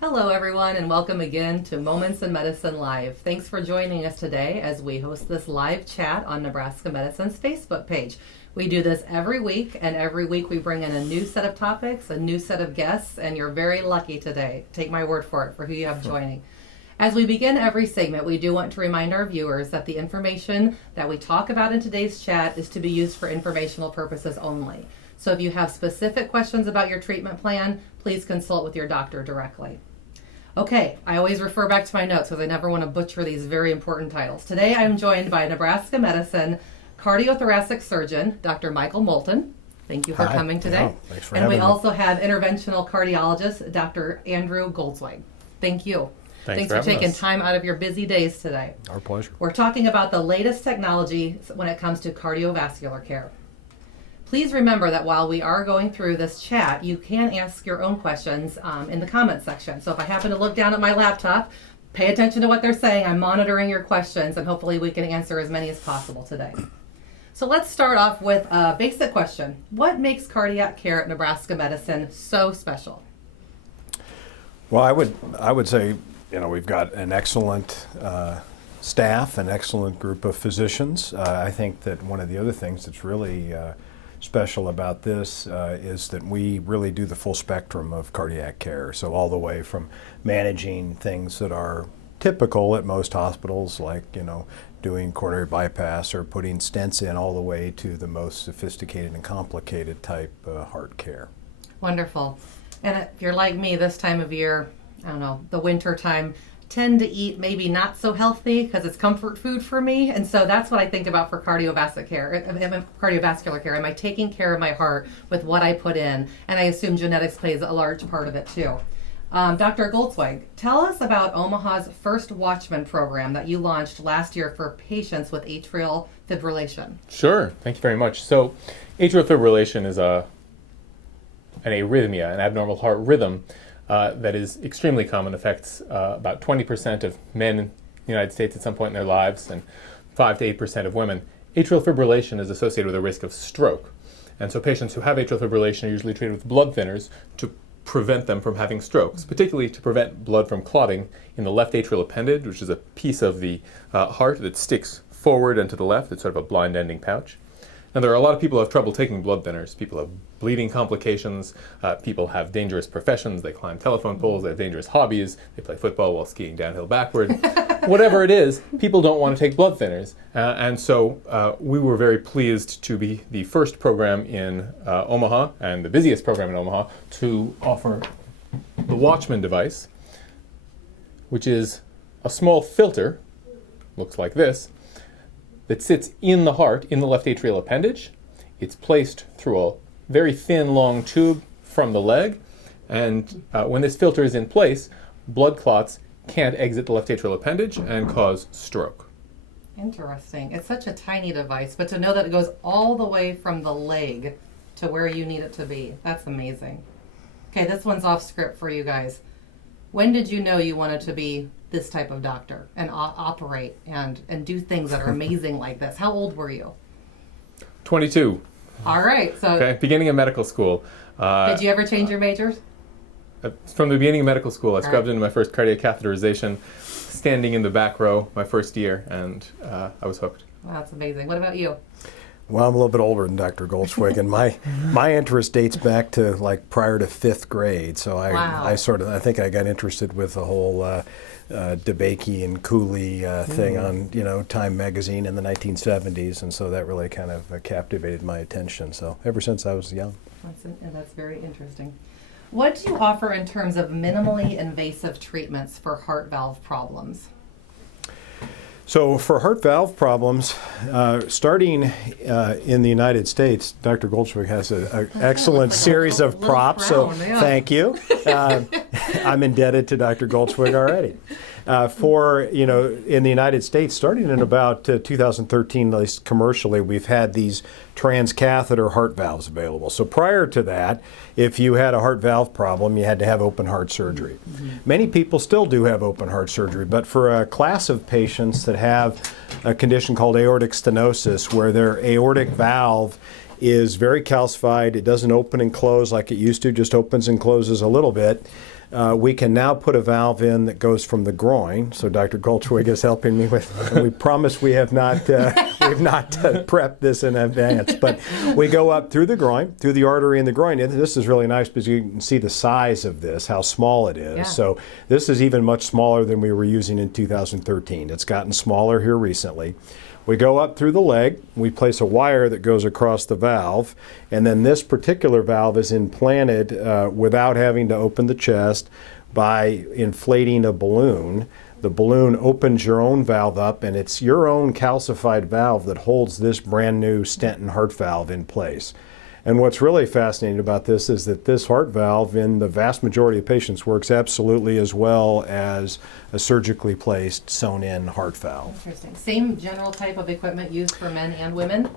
Hello, everyone, and welcome again to Moments in Medicine Live. Thanks for joining us today as we host this live chat on Nebraska Medicine's Facebook page. We do this every week, and every week we bring in a new set of topics, a new set of guests, and you're very lucky today. Take my word for it, for who you have joining. As we begin every segment, we do want to remind our viewers that the information that we talk about in today's chat is to be used for informational purposes only. So if you have specific questions about your treatment plan, please consult with your doctor directly. Okay, I always refer back to my notes because I never want to butcher these very important titles. Today I'm joined by Nebraska Medicine cardiothoracic surgeon, Dr. Michael Moulton. Thank you for coming today. Yeah, thanks for having me. And we also have interventional cardiologist, Dr. Andrew Goldsweig. Thank you. Thanks for taking time out of your busy days today. Our pleasure. We're talking about the latest technology when it comes to cardiovascular care. Please remember that while we are going through this chat, you can ask your own questions in the comments section. So if I happen to look down at my laptop, pay attention to what they're saying. I'm monitoring your questions, and hopefully we can answer as many as possible today. So let's start off with a basic question. What makes cardiac care at Nebraska Medicine so special? Well, I would say, we've got an excellent staff, an excellent group of physicians. I think that one of the other things that's really special about this is that we really do the full spectrum of cardiac care. So all the way from managing things that are typical at most hospitals, like, doing coronary bypass or putting stents in, all the way to the most sophisticated and complicated type heart care. Wonderful. And if you're like me this time of year, the winter time, tend to eat maybe not so healthy because it's comfort food for me. And so that's what I think about for cardiovascular care. Am I taking care of my heart with what I put in? And I assume genetics plays a large part of it too. Dr. Goldsweig, tell us about Omaha's first Watchman program that you launched last year for patients with atrial fibrillation. Sure. Thank you very much. So atrial fibrillation is an arrhythmia, an abnormal heart rhythm that is extremely common, affects about 20% of men in the United States at some point in their lives and 5 to 8% of women. Atrial fibrillation is associated with a risk of stroke. And so patients who have atrial fibrillation are usually treated with blood thinners to prevent them from having strokes, particularly to prevent blood from clotting in the left atrial appendage, which is a piece of the heart that sticks forward and to the left. It's sort of a blind ending pouch. Now, there are a lot of people who have trouble taking blood thinners. People have bleeding complications. People have dangerous professions. They climb telephone poles. They have dangerous hobbies. They play football while skiing downhill backward. Whatever it is, people don't want to take blood thinners. And so we were very pleased to be the first program in Omaha and the busiest program in Omaha to offer the Watchman device, which is a small filter, looks like this, that sits in the heart, in the left atrial appendage. It's placed through a very thin, long tube from the leg, and when this filter is in place, blood clots can't exit the left atrial appendage and cause stroke. Interesting. It's such a tiny device, but to know that it goes all the way from the leg to where you need it to be, that's amazing. Okay, this one's off script for you guys. When did you know you wanted to be this type of doctor and operate and do things that are amazing like this? How old were you? 22. All right. So okay, beginning of medical school. Did you ever change your majors? From the beginning of medical school, I scrubbed into my first cardiac catheterization, standing in the back row my first year, and I was hooked. Wow, that's amazing. What about you? Well, I'm a little bit older than Dr. Goldsweig, and my interest dates back to like prior to 5th grade. So I think I got interested with the whole DeBakey and Cooley thing on Time magazine in the 1970s, and so that really kind of captivated my attention. So ever since I was young. That's very interesting. What do you offer in terms of minimally invasive treatments for heart valve problems? So for heart valve problems, starting in the United States, Dr. Goldsweig has an excellent series of props, so thank you. I'm indebted to Dr. Goldsweig already. In the United States, starting in about 2013, at least commercially, we've had these transcatheter heart valves available. So prior to that, if you had a heart valve problem, you had to have open heart surgery. Mm-hmm. Many people still do have open heart surgery, but for a class of patients that have a condition called aortic stenosis, where their aortic valve is very calcified, it doesn't open and close like it used to, just opens and closes a little bit, we can now put a valve in that goes from the groin. So Dr. Goldsweig is helping me with, and we promise we have not prepped this in advance, but we go up through the groin, through the artery in the groin. And this is really nice because you can see the size of this, how small it is. Yeah. So this is even much smaller than we were using in 2013. It's gotten smaller here recently. We go up through the leg, we place a wire that goes across the valve, and then this particular valve is implanted without having to open the chest by inflating a balloon. The balloon opens your own valve up, and it's your own calcified valve that holds this brand new stent and heart valve in place. And what's really fascinating about this is that this heart valve in the vast majority of patients works absolutely as well as a surgically placed sewn-in heart valve. Interesting. Same general type of equipment used for men and women?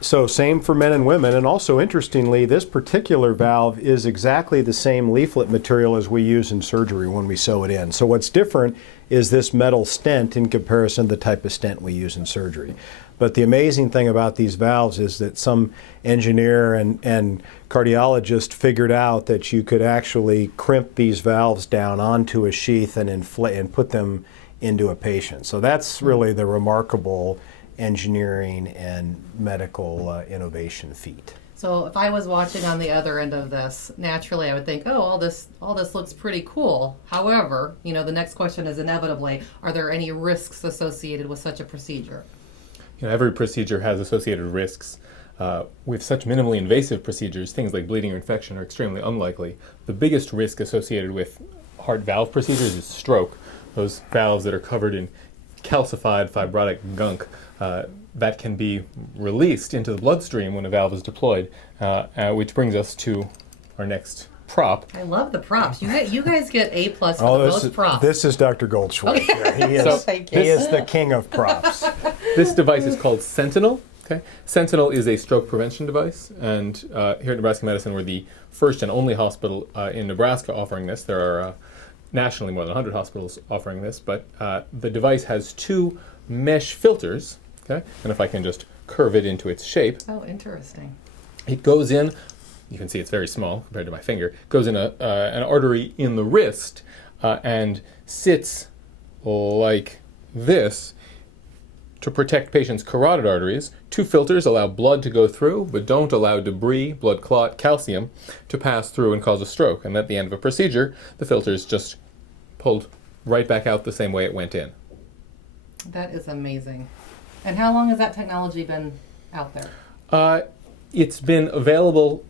So same for men and women, and also interestingly, this particular valve is exactly the same leaflet material as we use in surgery when we sew it in. So what's different is this metal stent in comparison to the type of stent we use in surgery. But the amazing thing about these valves is that some engineer and cardiologist figured out that you could actually crimp these valves down onto a sheath and inflate and put them into a patient. So that's really the remarkable engineering and medical innovation feat. So if I was watching on the other end of this, naturally I would think, oh, all this looks pretty cool. However, the next question is inevitably, are there any risks associated with such a procedure? Every procedure has associated risks. With such minimally invasive procedures, things like bleeding or infection are extremely unlikely. The biggest risk associated with heart valve procedures is stroke. Those valves that are covered in calcified fibrotic gunk that can be released into the bloodstream when a valve is deployed, which brings us to our next prop. I love the props. You guys get A+ for the most props. This is Dr. Goldschweig. Okay. He is the king of props. This device is called Sentinel. Okay, Sentinel is a stroke prevention device, and here at Nebraska Medicine, we're the first and only hospital in Nebraska offering this. There are nationally more than 100 hospitals offering this, but the device has two mesh filters. Okay, and if I can just curve it into its shape. Oh, interesting. It goes in. You can see it's very small compared to my finger. Goes in an artery in the wrist and sits like this to protect patients' carotid arteries. Two filters allow blood to go through, but don't allow debris, blood clot, calcium to pass through and cause a stroke. And at the end of a procedure, the filter is just pulled right back out the same way it went in. That is amazing. And how long has that technology been out there? It's been available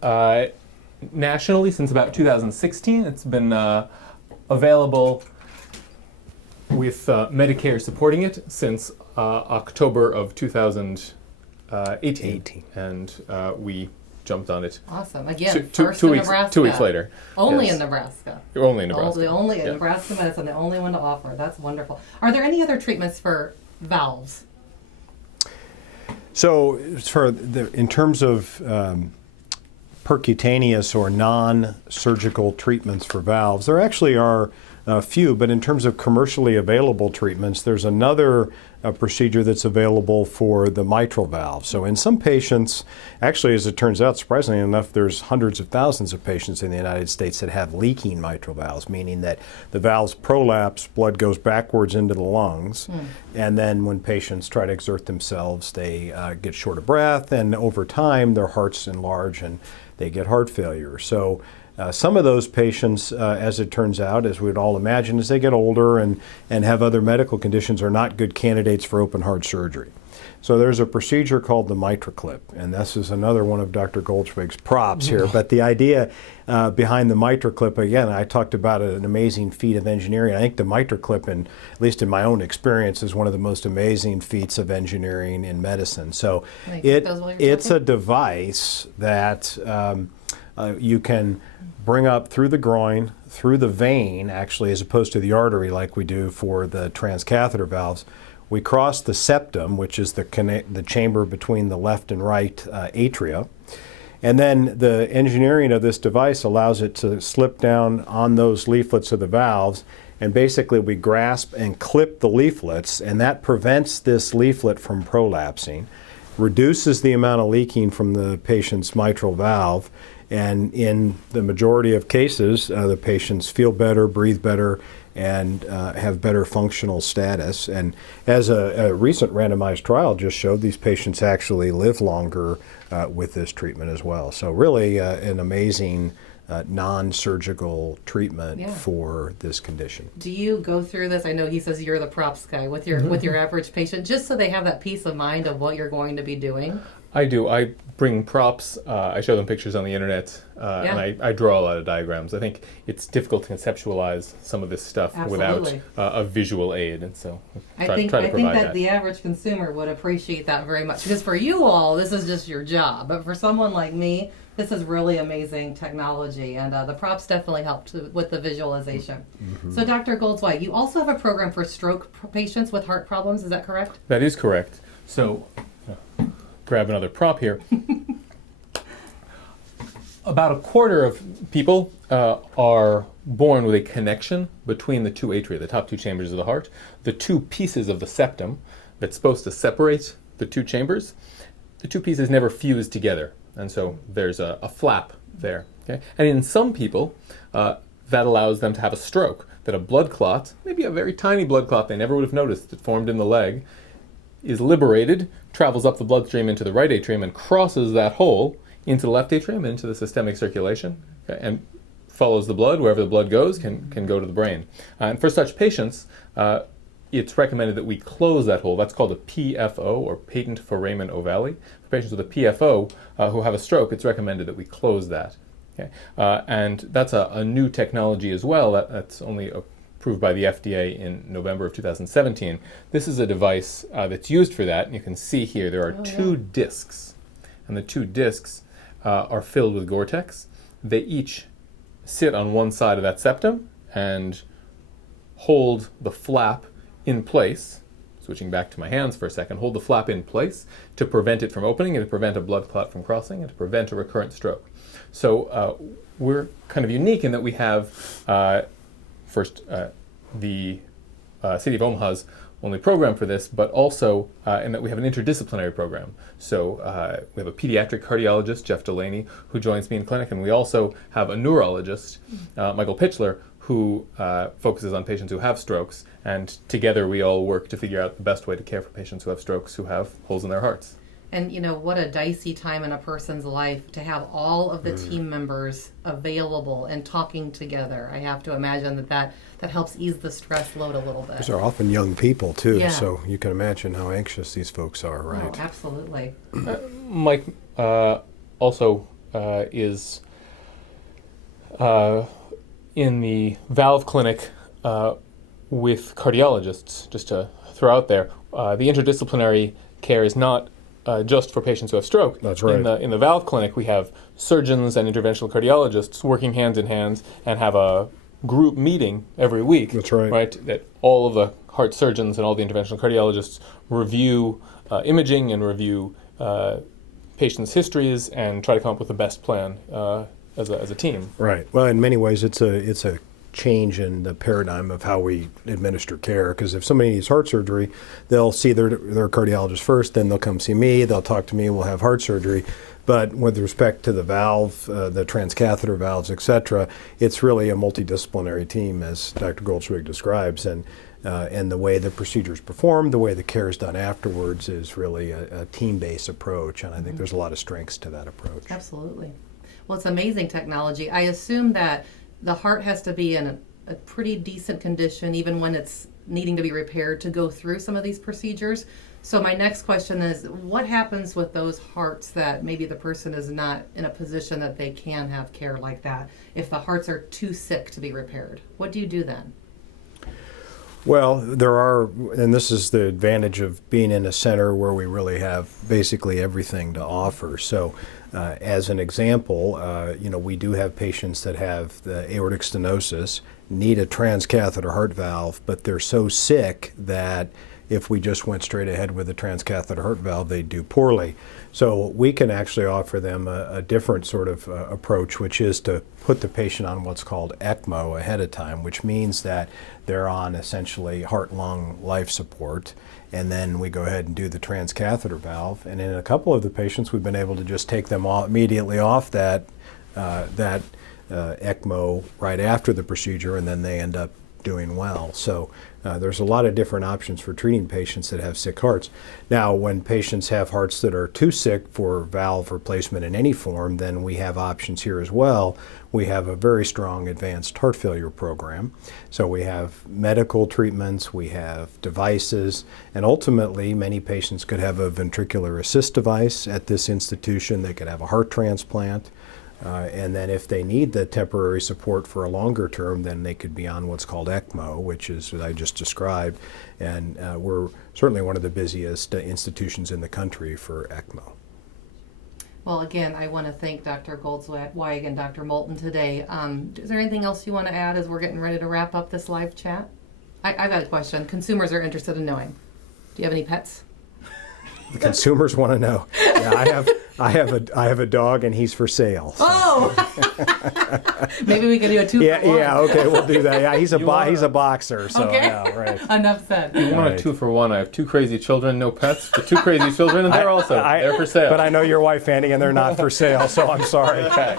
nationally since about 2016. It's been available with Medicare supporting it since October of 2018. And we jumped on it. Awesome. Again, two weeks later. Only Yes. in Nebraska. Only in Nebraska. Only in Yeah. Nebraska Medicine, the only one to offer. That's wonderful. Are there any other treatments for valves? So in terms of percutaneous or non-surgical treatments for valves, there actually are a few, but in terms of commercially available treatments, there's another procedure that's available for the mitral valve. So in some patients, actually as it turns out, surprisingly enough, there's hundreds of thousands of patients in the United States that have leaking mitral valves, meaning that the valves prolapse, blood goes backwards into the lungs, and then when patients try to exert themselves, they get short of breath, and over time their hearts enlarge and they get heart failure. So some of those patients, as it turns out, as we'd all imagine, as they get older and have other medical conditions, are not good candidates for open heart surgery. So there's a procedure called the MitraClip, and this is another one of Dr. Goldschweig's props here. But the idea behind the MitraClip, again, I talked about an amazing feat of engineering. I think the MitraClip, at least in my own experience, is one of the most amazing feats of engineering in medicine. So it's a device that you can bring up through the groin, through the vein, actually, as opposed to the artery like we do for the transcatheter valves. We cross the septum, which is the chamber between the left and right atria. And then the engineering of this device allows it to slip down on those leaflets of the valves, and basically we grasp and clip the leaflets, and that prevents this leaflet from prolapsing, reduces the amount of leaking from the patient's mitral valve, And in the majority of cases, the patients feel better, breathe better, and have better functional status. And as a recent randomized trial just showed, these patients actually live longer with this treatment as well. So really an amazing non-surgical treatment for this condition. Do you go through this? I know he says you're the props guy with your average patient, just so they have that peace of mind of what you're going to be doing. I do. I bring props. I show them pictures on the internet, and I draw a lot of diagrams. I think it's difficult to conceptualize some of this stuff without a visual aid, and so I think that the average consumer would appreciate that very much, because for you all, this is just your job, but for someone like me, this is really amazing technology, and the props definitely helped with the visualization. Mm-hmm. So, Dr. Goldsweig, you also have a program for stroke patients with heart problems. Is that correct? That is correct. So, grab another prop here. About a quarter of people are born with a connection between the two atria, the top two chambers of the heart, the two pieces of the septum that's supposed to separate the two chambers. The two pieces never fuse together. And so there's a flap there. Okay? And in some people, that allows them to have a stroke, that a blood clot, maybe a very tiny blood clot they never would have noticed that formed in the leg, is liberated, travels up the bloodstream into the right atrium and crosses that hole into the left atrium, into the systemic circulation, okay, and follows the blood. Wherever the blood goes can go to the brain. And for such patients, it's recommended that we close that hole. That's called a PFO, or patent foramen ovale. For patients with a PFO who have a stroke, it's recommended that we close that. Okay? And that's a new technology as well. That's only approved by the FDA in November of 2017. This is a device that's used for that. And you can see here there are two discs. And the two discs are filled with Gore-Tex. They each sit on one side of that septum and hold the flap in place. Switching back to my hands for a second, hold the flap in place to prevent it from opening and to prevent a blood clot from crossing and to prevent a recurrent stroke. So we're kind of unique in that we have first the City of Omaha's only program for this, but also in that we have an interdisciplinary program. So we have a pediatric cardiologist, Jeff Delaney, who joins me in clinic, and we also have a neurologist, Michael Pitchler, who focuses on patients who have strokes, and together we all work to figure out the best way to care for patients who have strokes who have holes in their hearts. And you know, what a dicey time in a person's life to have all of the team members available and talking together. I have to imagine that helps ease the stress load a little bit. These are often young people too, so you can imagine how anxious these folks are, right? Oh, absolutely. Mike also is in the valve clinic with cardiologists, just to throw out there. The interdisciplinary care is not just for patients who have stroke. That's right. In the valve clinic, we have surgeons and interventional cardiologists working hand in hand and have a group meeting every week. That's right. Right, that all of the heart surgeons and all the interventional cardiologists review imaging and review patients' histories and try to come up with the best plan as a team. Right. Well, in many ways, it's a change in the paradigm of how we administer care. Because if somebody needs heart surgery, they'll see their cardiologist first, then they'll come see me, they'll talk to me, we'll have heart surgery. But with respect to the valve, the transcatheter valves, et cetera, it's really a multidisciplinary team, as Dr. Goldsweig describes. And the way the procedure is performed, the way the care is done afterwards is really a team-based approach. And I think there's a lot of strengths to that approach. Absolutely. Well, it's amazing technology. I assume that the heart has to be in a pretty decent condition, even when it's needing to be repaired, to go through some of these procedures. So my next question is, what happens with those hearts that maybe the person is not in a position that they can have care like that? If the hearts are too sick to be repaired, what do you do then? Well, there are, and this is the advantage of being in a center where we really have basically everything to offer. So as an example, we do have patients that have the aortic stenosis, need a transcatheter heart valve, but they're so sick that if we just went straight ahead with a transcatheter heart valve, they'd do poorly. So we can actually offer them a different sort of approach, which is to put the patient on what's called ECMO ahead of time, which means that they're on essentially heart-lung life support, and then we go ahead and do the transcatheter valve. And in a couple of the patients, we've been able to just take them immediately off that that ECMO right after the procedure, and then they end up doing well. So there's a lot of different options for treating patients that have sick hearts. Now, when patients have hearts that are too sick for valve replacement in any form, then we have options here as well. We have a very strong advanced heart failure program. So we have medical treatments, we have devices, and ultimately many patients could have a ventricular assist device at this institution. They could have a heart transplant. And then if they need the temporary support for a longer term, then they could be on what's called ECMO, which is what I just described. And we're certainly one of the busiest institutions in the country for ECMO. Well, again, I want to thank Dr. Goldsweig and Dr. Moulton today. Is there anything else you want to add as we're getting ready to wrap up this live chat? I've got a question. Consumers are interested in knowing. Do you have any pets? The consumers want to know. Yeah, I have a dog, and he's for sale. So. Oh, maybe we can do a 2 for 1. Yeah, okay, we'll do that. Yeah, he's a boxer, so okay. Yeah, right. Enough said. You want a 2 for 1? I have 2 crazy children, no pets, but 2 crazy children, and they're for sale. But I know your wife, Andy, and they're not for sale, so I'm sorry. Okay.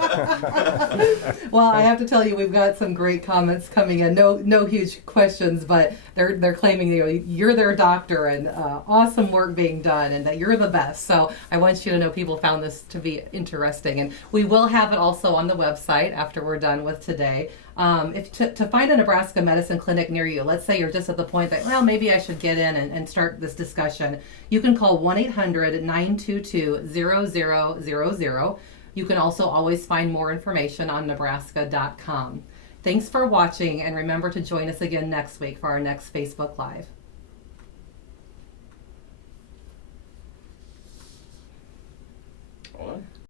Well, I have to tell you, we've got some great comments coming in. No huge questions, but they're claiming you're their doctor and awesome work being done, and that you're the best. So I want you to know people found this to be interesting, and we will have it also on the website after we're done with today. To find a Nebraska Medicine clinic near you, let's say you're just at the point that, well, maybe I should get in and start this discussion, you can call 1-800-922-0000. You can also always find more information on nebraska.com. Thanks for watching, and remember to join us again next week for our next Facebook Live.